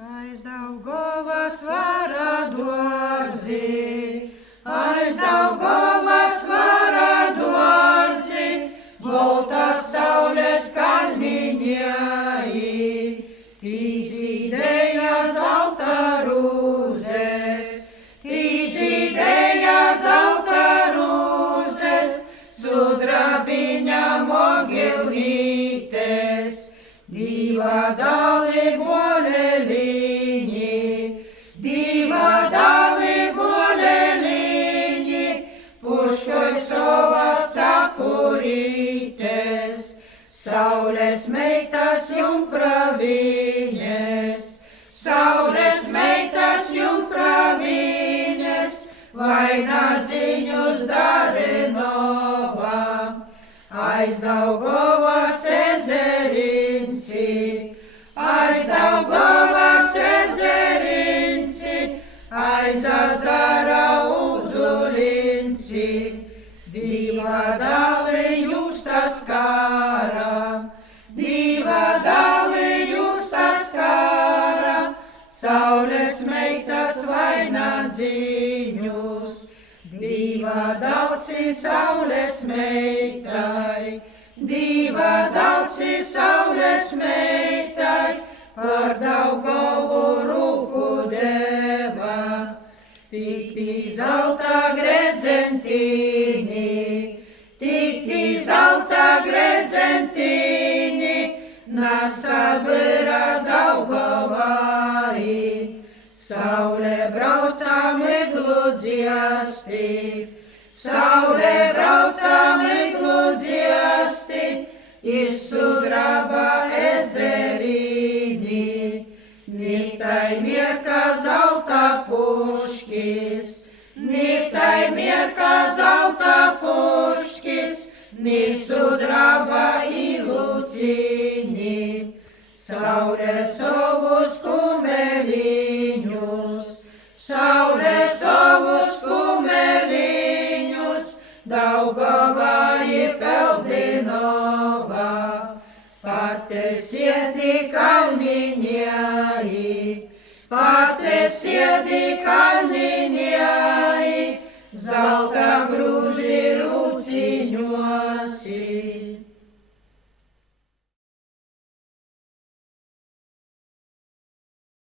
Aiz Daugavas vara dvorzi, aiz Daugavas vara dvorzi, balta saules kalniņai, izidēja zelta rūzes, sudrabiņa mogilnītes, diva dali boleliņi, puškoj savas sapurītes, saules meitas jumpraviņas, vainagdziņus darinova, aiz Daugavas ezerinci, aiz Azara uzulinci, diva dali justas kara, saules meitas vainagdziņus, diva dalsi saules meitai, par Daugavu rūku deva, tikti zelta gredzentiņi, nasabira Daugavai, saule brauca miglu dziesti, izsudraba ezerīni, niktai mierka zelta puškis, ni sudraba ilucini, saule savus kumeliņus, Daugavai peldinova, patesieti kalniņai,